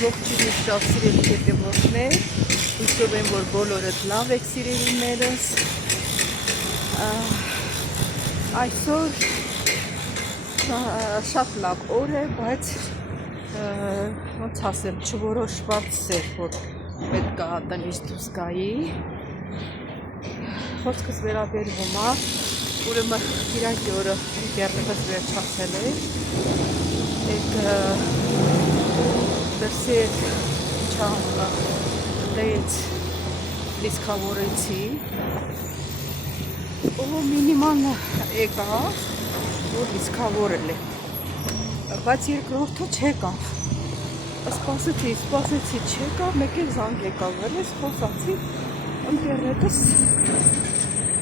Ողջույն շատ սիրելի հետևորդներ, հույսով եմ, որ բոլորդ լավ եք սիրելիներս։ Այսօր շատ լավ օր է, բայց ոնց ասեմ, չորոշված է, որ պետք է տնից դուրս գայի։ Խոսքս վերաբերվում է, ուրեմն կիրակի օրը ինտերնետս վերջացել է, դրսի դեից լիսկավորեցի, ու մինիման եկա, որ լիսկավորել է, բայց երկրորդը չեկավ, սպասեցի չեկավ, մեկ էլ զանգ եկավ, վրես խոսացի, ինտերնետս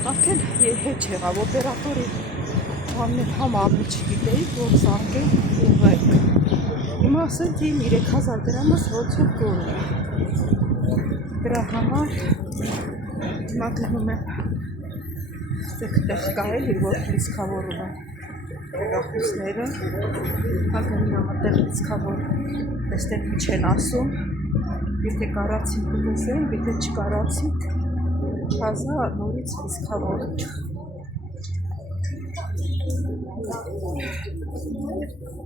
արդեն հետ չեղավ, օպերատորի համարը չգիտեի, որ զանգ է ուղեք։ Հիմա ասենք իմ 3000 դրամս ոցով գորում է, դրա համար հիմա գնում եմ տեղ կայելի, որ լիսկավորում եմ տեղախոսները, հագնում եմ տեղ լիսկավոր, տեսնեմ ինչ են ասում, եթե կարացին կտեսեն, եթե չկարացին, հազա նորից լիսկավորում։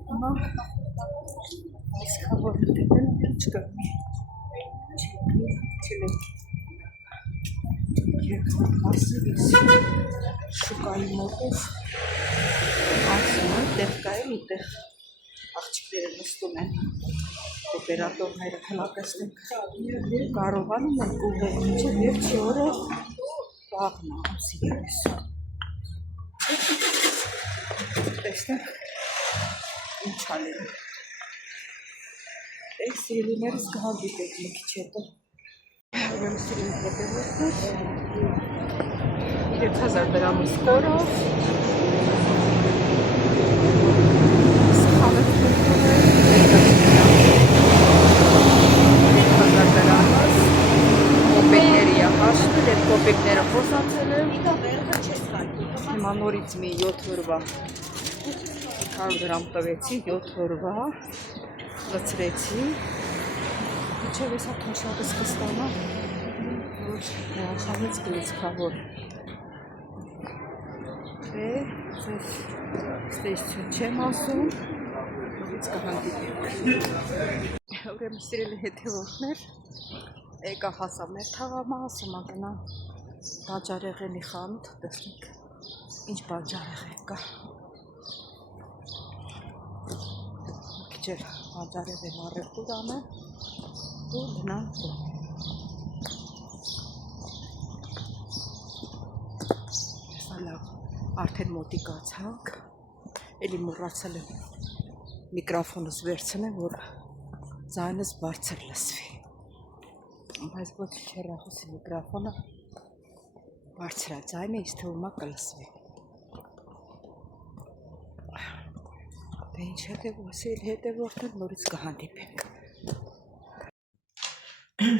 Հիմա լիսկավորում դեպեն չկրմի, երկրորդ մասիրիս շուկայի մոտով ասում են, տեղ կայել ու տեղ աղջիկները նստում են, օպերատորները հլատեսնենք կարողանում են կուղել, մինչև երջի օրը բաղն ամսի 30։ Տեսնենք ինչ ալենք։ Եկ սիրելիներս կհանդիպեք մի քիչ հետո։ Ուրեմն սիրելի հետևորդներ, 3000 դրամը սկորով, սխալը թույլում է, 3000 դրամս, կոպեկների հաշվել, այդ կոպեկները խոսացել եմ, հիմա նորից մի 7 օրվա 100 դրամ տվեցի, 7 օրվա, լցրեցի, իչև եսա թոշակս կստանա, որ խանեց կլիսկավոր։ Ստեյցություն չեմ ասում, նորից կհանդիպենք։ Ուրեմն սիրելի հետևորդներ, եկա հասա մեր թաղամաս, հիմա գնամ բանջարեղենի խանութ, տեսնենք ինչ բանջարեղեն կա։ Քիչ բանջարեղեն առևտուր անեմ ու գնամ տուն։ Արդեն մոտիկացանք, էլի մոռացել եմ միկրոֆոնս վերցնեմ, որ ձայնս բարձր լսվի, բայց ոչ հեռախոսի միկրոֆոնը բարձր է, ձայնը ինձ թվում է կլսվի։ Դե ինչ հետևորդներ, նորից կհանդիպենք։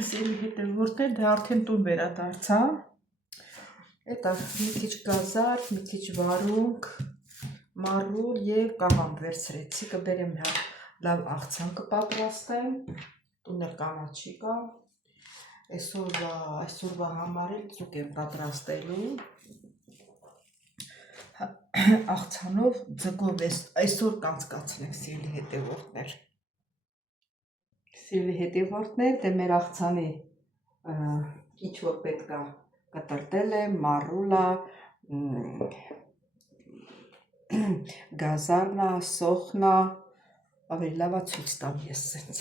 Սիրելի հետևորդներ, դե արդեն տուն վերադարձա։ Էտա մի քիչ գազար, մի քիչ վարունգ, մարուլ և կաղամբ վերցրեցի, կբերեմ լավ աղցան կպատրաստեմ, տուն էլ կանաչի կա, այսօրվա համար էլ ձուկ եմ պատրաստելու, աղցանով ձգով այսօր կանցկացնենք սիրելի հետևորդներ։ Սիրելի հետևորդներ, դե մեր աղցանի ինչ որ պետք է կտրտել եմ, մարուլա, գազարնա, սոխնա, ավելի լավա ցույց տամ ես սենց։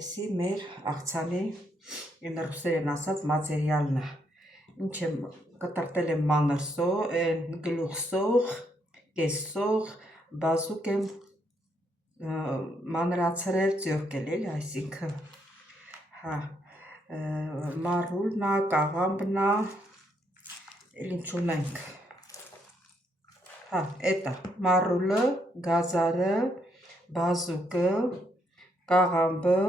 Էսի մեր աղցանի, ռուսերեն ասած, մատերիալն է։ Ինչ եմ կտրտել եմ մանր գլուխ սող, կես սող, բազուկ եմ մանրացրել ձյորքել էլի, այսինքն մարուլնա, կաղամբնա, էլ ինչ ունենք, էտա մարուլը, գազարը, բազուկը, կաղամբը,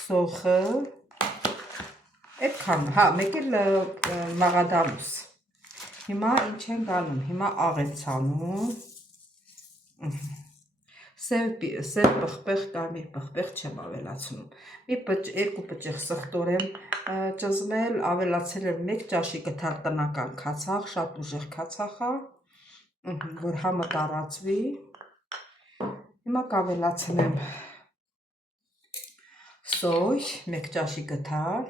սոխը, այդքան, մեկ էլ մաղադամուս, Հիմա ինչ ենք անում, հիմա աղ եմ ցանում, սև պղպեղ, կարմիր պղպեղ չեմ ավելացնում, երկու պճեղ սխտոր եմ ճզմել, ավելացել եմ 1 ճաշի գթալ տնական քացախ, շատ ուժեղ քացախ է, որ համը տարածվի, հիմա կավելացնեմ սոյ, 1 ճաշի գթալ,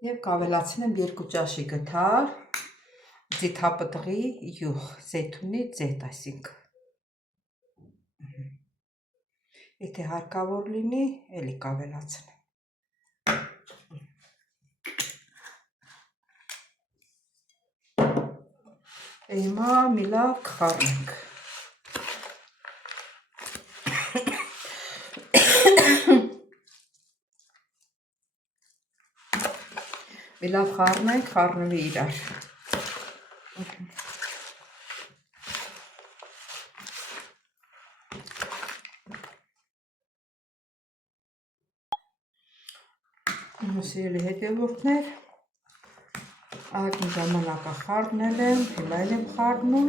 և կավելացնեմ 2 ճաշի գթալ ձիթապտղի յուղ, զեյթունի ձեթ, այսինքն, եթե հարկավոր լինի, էլի կավելացնեմ, հիմա մի լավ կխառնենք, մի լավ խառնենք, խառնվի իրար, սիրելի հետևորդներ, ահագին ժամանակա խառնել եմ, հիմա էլ եմ խառնում,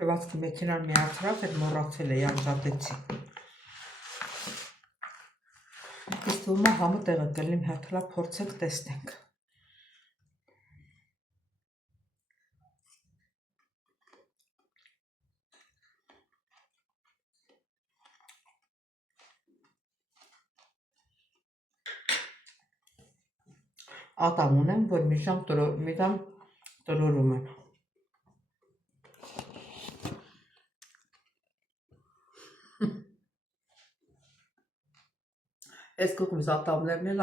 Լվացքի մեքենան միացրավ, էր մոռացել էի անջատեցի, իսկ թվում է համը տեղը կլինի, մի հատ լավ փորձենք տեսնենք, ատամ ունեմ, որ մի ժամ տրորում եմ, Այս կողմից ատամներն էլ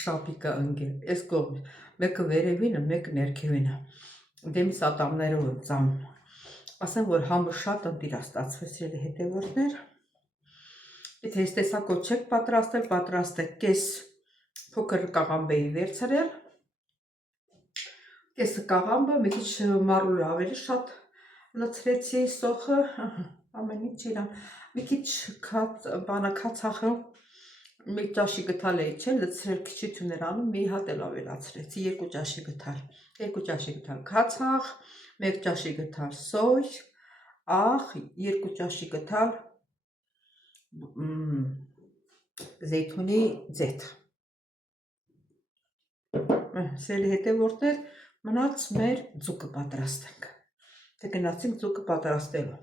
շապիկը ընկել, այս կողմից, մեկը վերևինը, մեկը ներքևինը, դեմիս ատամներով եմ ծանում, ասեմ, որ համը շատ ընտիր է ստացվել, սիրելի հետևորդներ, եթե այս տեսակով չեք պատրաստել, պատրաստեք կես փոքր կաղամբ էի վերցրել, կեսը կաղամբը, մի քիչ մարուլը ավելի շատ լցրեցի, սոխը, ամեն ինչ իրան, մի քիչ քացախը, 1 ճաշի գթալ էի, չէ, լցրել քիչություն էր անում, մի հատ էլ ավելացրեցի, 2 ճաշի գթալ, 2 ճաշի գթալ քացախ, 1 ճաշի գթալ սոյ, աղ, 2 ճաշի գթալ զեյթունի ձեթ, սիրելի հետևորդներ, մնաց մեր ձուկը պատրաստենք, թե գնացինք ձուկը պատրաստելու,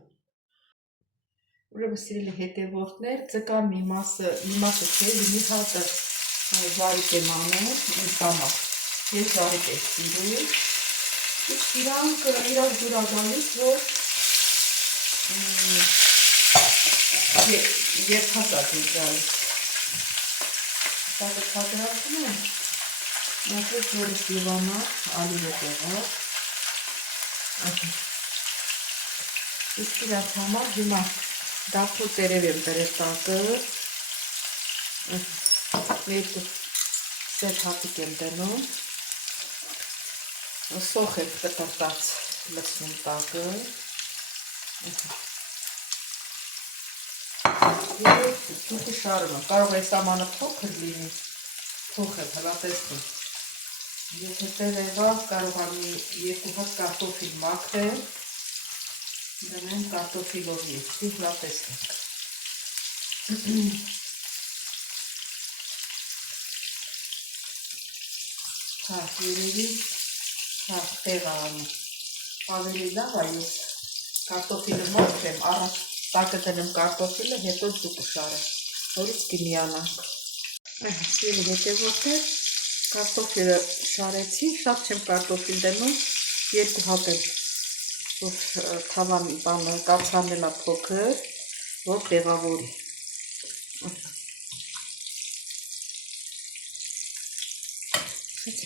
ուրեմն սիրելի հետևորդներ, ձկան մի մասը չէ, մի հատը զարիկ եմ անել, ինձ համար, ես զարիկ եմ սիրում, իսկ իրանք իրար դուր է գալիս, որ երկհատակ է գալիս, սակը պատրաստում եմ, մոտեց որս Եվանա, ալիվը տեղավ, իսկ իրանք համար հիմա դափու տերև եմ դրել տակը, երկու սև հատիկ եմ դնում, սոխ եմ կտրտած լցնում տակը, և ձուկը շարում եմ, կարող է սամանը փոքր լինի, փոխել, հլա տեսնում, եթե տերևավ կարող է 2 հատ կարտոֆիլ մաքրել, դնեմ կարտոֆիլով եսի, հլա տեսնենք, երևի տեղը անում, ավելի լավ է, ես կարտոֆիլը մաքրեմ, առաջ տակը դնեմ կարտոֆիլը, հետո ձուկը շարեմ, որից կմիանանք, սիրելի հետևորդներ, կարտոֆիլը շարեցի, շատ չեմ կարտոֆիլ դնում, 2 հատ եմ, որ թավան կացանելա փոքր, որ տեղավորի,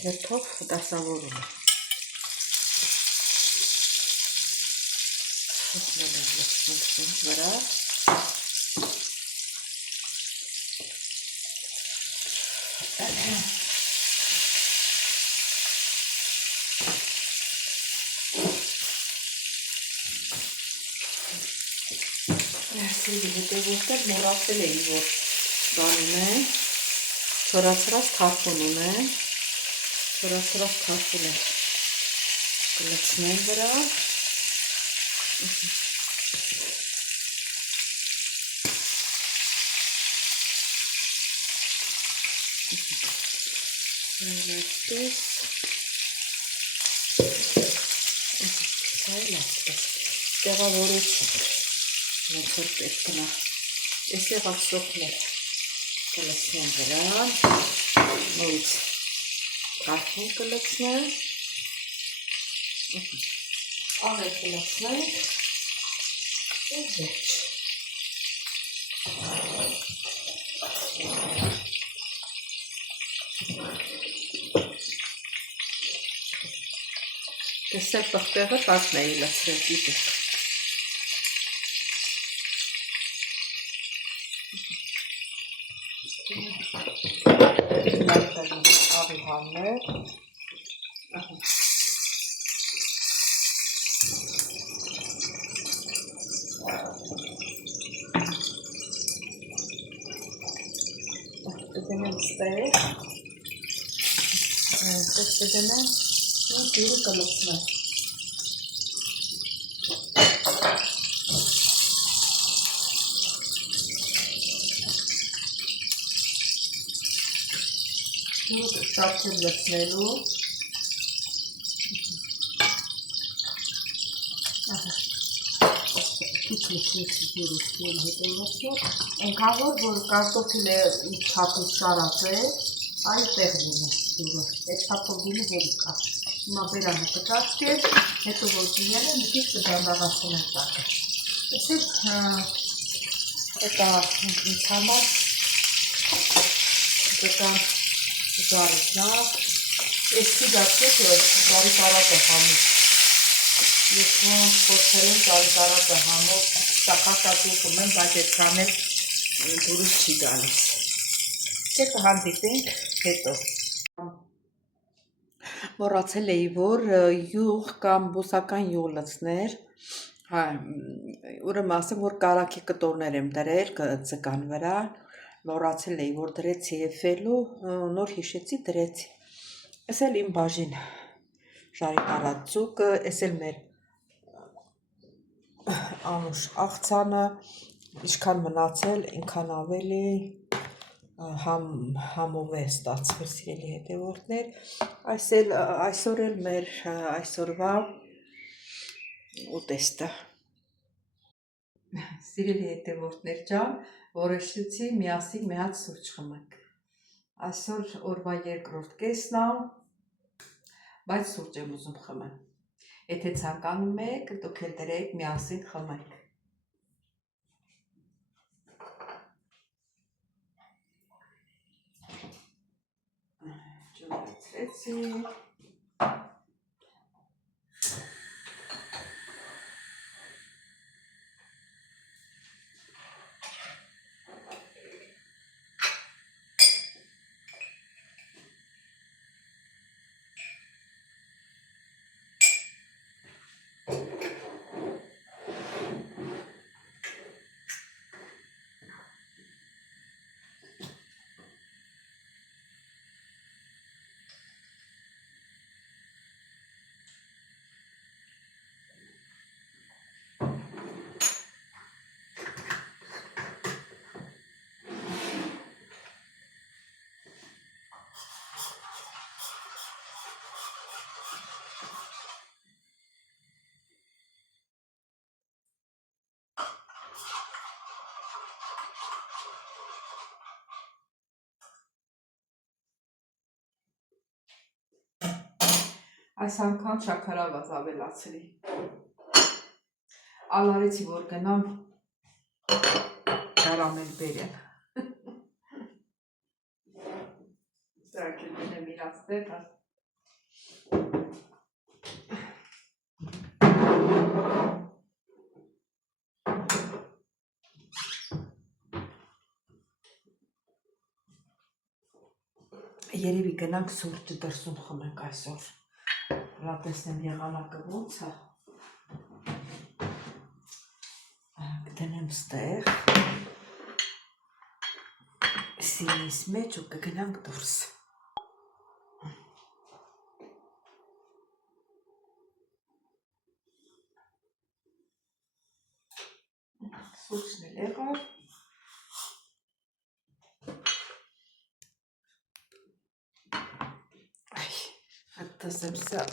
հետով դասավորում եմ, վրա, հետևորդներ մոռացել էի, որ բան ունեն, չորացրած թարփուն ունեն, չորացրած թարփունը կլցնեմ վրա, այսպես, տեղավորեցինք, ոնց որ պետք նա, այս եղավ սոխներ կլցնեմ վրան, նույնց թարփուն կլցնեմ, աղեր կլցնենք և վերջ։ Տեսեք պղպեղը կարճն էի լցրել, գիտեք։ Աղի հաններ, կդնեմ ստեղ, կդնեմ ու ջուրը կլցնեմ։ Ջուրը շատ չեմ լցնելու, Այնքան որ կարտոֆիլը չափից շարած է, այդտեղ լինի ջուրը, այդ չափով լինի հերիք է։ Հիմա բերանը կկացկեմ, հետո որ դինել եմ, մի քիչ կդանդաղացնեմ տակը։ Տեսեք, դա ինձ համար կտամ զարիքնակ, էսքի դարձեք զարիքարատ է հանում։ Ես ոնց փորձել եմ զարիքարատը համով սախաշատուկում եմ, բայց այդքան էլ դուրս չի գալիս։ Դե կհանդիպենք հետո։ Մոռացել էի, որ յուղ կամ բուսական յուղ լցներ, ուրեմն ասեմ, որ կարագի կտորներ եմ դրել ձկան վրա, մոռացել էի, որ դրեցի եփելու, նոր հիշեցի դրեցի։ Էս էլ իմ բաժին ժարիկարատ ձուկը, էս էլ մեր անուշ աղցանը, ինչքան մնացել, ինքան ավելի համով է ստացվել, սիրելի հետևորդներ, այսօր էլ մեր այսօրվա ուտեստը։ Սիրելի հետևորդներ ջան, որոշեցի միասին մի հատ սուրճ խմենք։ Այսօր օրվա երկրորդ կեսն է, բայց սուրճ եմ ուզում խմեմ։ Եթե ցանկանում եք, դուք էլ դրեք միասին խմենք։ Ջուրացրեցի։ Այս անգամ շաքարավազ ավելացրի։ Ալարեցի, որ գնամ դարամել բերեմ։ Սրանք էլ գնեմ իրաց տեղը։ Երևի գնանք սուրճը դրսում խմենք այսօր։ Հլա տեսնեմ եղանակը ոնց է։ Կդնեմ կտանեմ ստեղ սիրնիս մեջ ու կգնանք դուրս։ Սուրճն էլ եղավ։ Այ, հատտասեմ սա։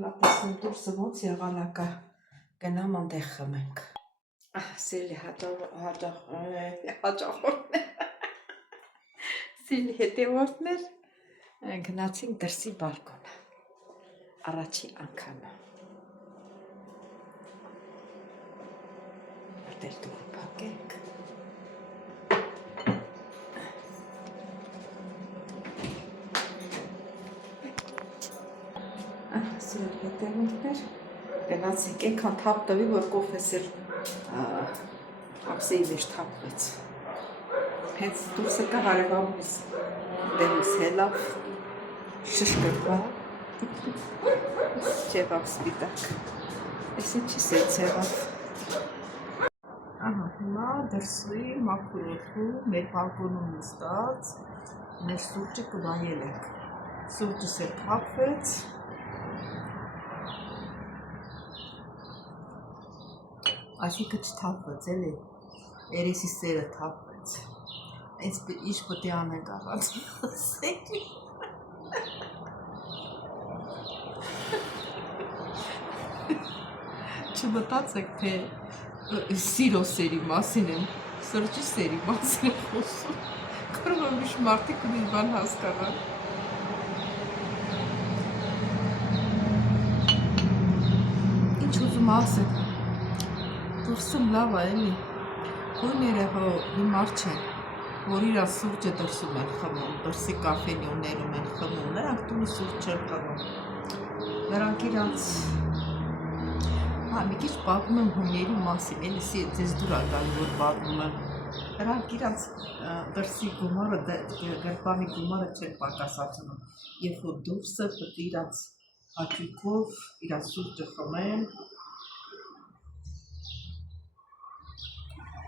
Լապեսն դուրսը ոնց եղալակա գնամ անդեղ խմենք։ Սիրելի հաճախորդներ, սիրելի հետևորդներ, գնացինք դրսի բալկոնը, առաջի անգամը, դել դուռը փակենք, սիրելի հետևորդներ, գնացինք ենքան թապ տվի, որ կոֆես էլ ապսեի մեջ թապվեց, հենց դուրսը կա հարևամուս դեմուս հելավ, շշկրվա, չեղավ սպիտակ, ես ինչի սեց եղավ։ Հիմա դրսի մաքուրոթու մեր բալկոնում նստած, մեր սուրճը կվայել ենք, սուրճս էլ թապվեց, Այսինքն չթափվեց, էլի, երեսի սերը թափվեց, ինչ պետք է անենք առանց սերի, չմտածեք, թե սիրո սերի մասին եմ, սրճի սերի մասին եմ խոսում, կարող եմ իշ մարդիկ ուրիշ բան հասկանալ։ Ինչ ուզում ասեք, դուրսում լավ է, էլի, հույները հիմար չեն, որ իրա սուրճը դրսում են խմում, դրսի կաֆենյոններում են խմում, նրանք տունի սուրճ չեն խմում, նրանք իրանց, մի քիչ պատմում եմ հույների մասին, էլի ձեզ դուր ա գալու, որ պատմում եմ, նրանք իրանց դրսի գումարը, գրպանի գումարը չեն պակասացնում, երբ որ դուրսը պետք է իրանց հաճույքով իրանց սուրճը խմեն,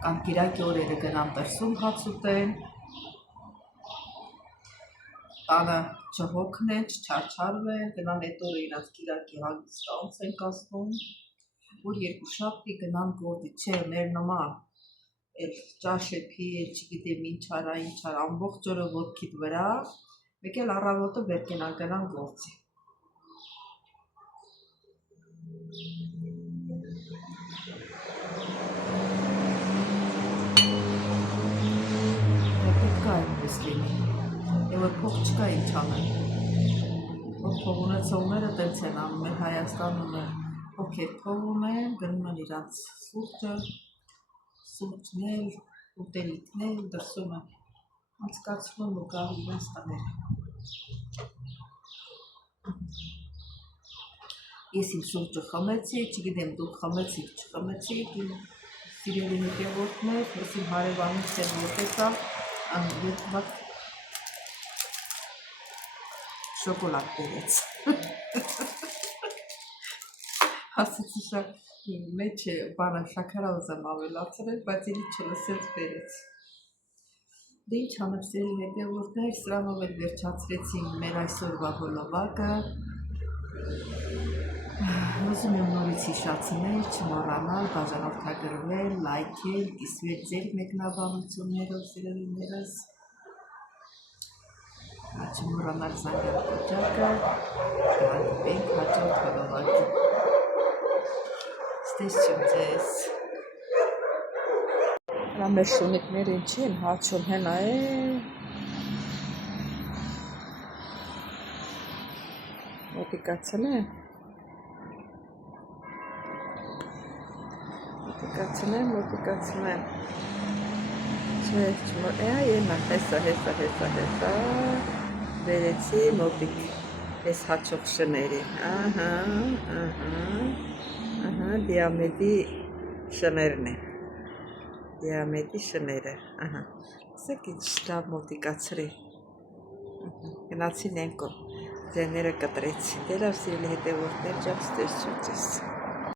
կամ կիրակի օրերը գնան դրսում հաց ուտեն, տանը չհոգնեն, չչարչարվեն, գնան այդ օրը իրանց կիրակի հագուստը ոնց են կազմում, որ երկուշաբթի գնան գործի, չէ, մեր նման, էլ ճաշեփի, էլ չգիտեմ ինչ արա, ամբողջ օրը ոտքիդ վրա, մեկ էլ առավոտը վեր գնան գործի։ Եվ որ փող չկա ինչ անեն, որ փող ունեցողները տենց են անում, մեր Հայաստանում է, ովքեր փող ունեն, գնում են իրանց սուրճնել, ուտելիքներ, դրսում են, անցկացվում ու գալու իրենց տները։ Ես իմ սուրճը խմեցի, չգիտեմ դուք խմեցիք, չխմեցիք, իմ սիրելի հետևորդներ, ես իմ հարևանից եմ ոտեցա, երկվատ շոկոլադ բերեց։ Հասեցի շա մեջ բանը շաքարա ուզեմ ավելացրել, բայց իրի չլսեց բերեց։ Դե ինչ անեմ սիրելի հետևորդներ, սրանով էլ վերջացրեցինք մեր այսօրվա հոլովակը։ Ուզում եմ նորից հիշացնել, չմոռանալ, բաժանորդագրվել, լայքել, կիսվել ձեր մեկնաբանություններով, սիրելիներս, չմոռանալ զանգել կոճակը, հանդիպենք հաջորդ հոլովակի։ Ստեսություն ձեզ։ Հա մեր շունիկները ինչի են հաչում, հենա է։ Մոտիկացնեմ։ Չէ, ենա, հեսա, բերեցի մոտիկ, ես հաչող շների, դիամեդի շներն է, դիամետի շները, ահա, ասեք ինչ լավ մոտիկացրի, գնացին ենքո, ձեները կտրեցի, դե լավ սիրելի հետևորդներ, ջանք ստերծուց ես։